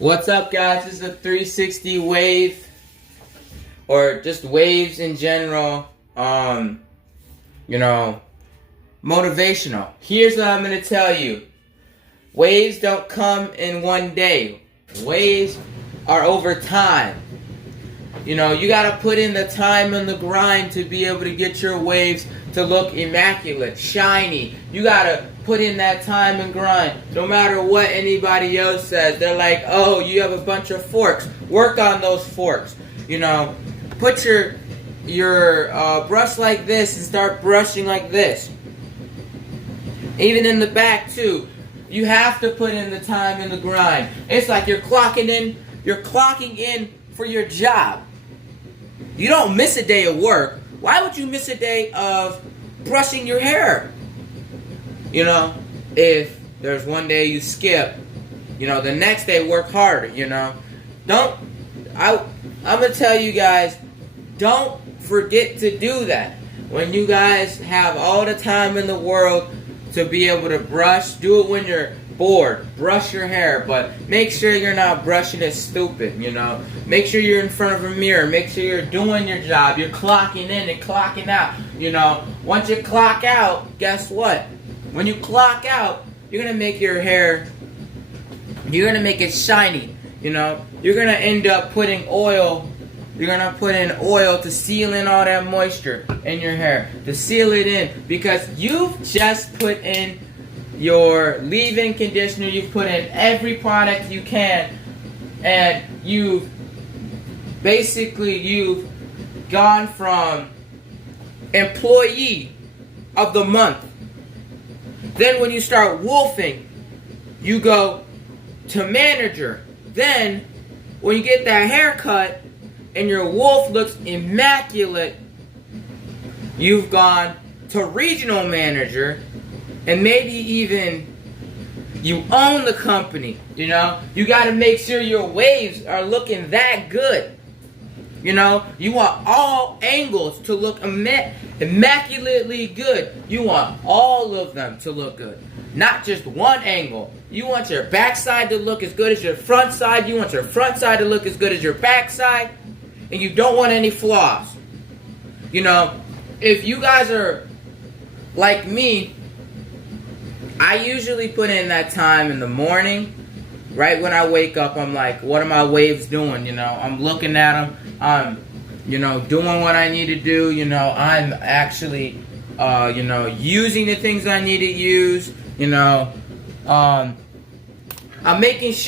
What's up, guys? This is a 360 wave, or just waves in general. Motivational. Here's what I'm gonna tell you. Waves don't come in one day. Waves are over time. You gotta put in the time and the grind to be able to get your waves to look immaculate, shiny. You gotta put in that time and grind. No matter what anybody else says, they're like, oh, you have a bunch of forks. Work on those forks. Put your brush like this and start brushing like this. Even in the back too. You have to put in the time and the grind. It's like you're clocking in for your job. You don't miss a day of work. Why would you miss a day of brushing your hair? If there's one day you skip, the next day work harder, I'm going to tell you guys, don't forget to do that. When you guys have all the time in the world to be able to brush, do it when you're bored. Brush your hair, but make sure you're not brushing it stupid, Make sure you're in front of a mirror. Make sure you're doing your job. You're clocking in and clocking out, Once you clock out, guess what? When you clock out, you're going to make your hair, you're going to make it shiny, You're going to end up putting oil. You're going to put in oil to seal in all that moisture in your hair. To seal it in. Because you've just put in your leave-in conditioner. You've put in every product you can. And you've gone from employee of the month. Then when you start wolfing, you go to manager. Then when you get that haircut and your wolf looks immaculate, you've gone to regional manager, and maybe even you own the company. You got to make sure your waves are looking that good. You want all angles to look immaculately good. You want all of them to look good. Not just one angle. You want your backside to look as good as your front side. You want your front side to look as good as your backside. And you don't want any flaws. If you guys are like me, I usually put in that time in the morning. Right when I wake up, I'm like, what are my waves doing? I'm looking at them. I'm, doing what I need to do. I'm actually, using the things I need to use. I'm making sure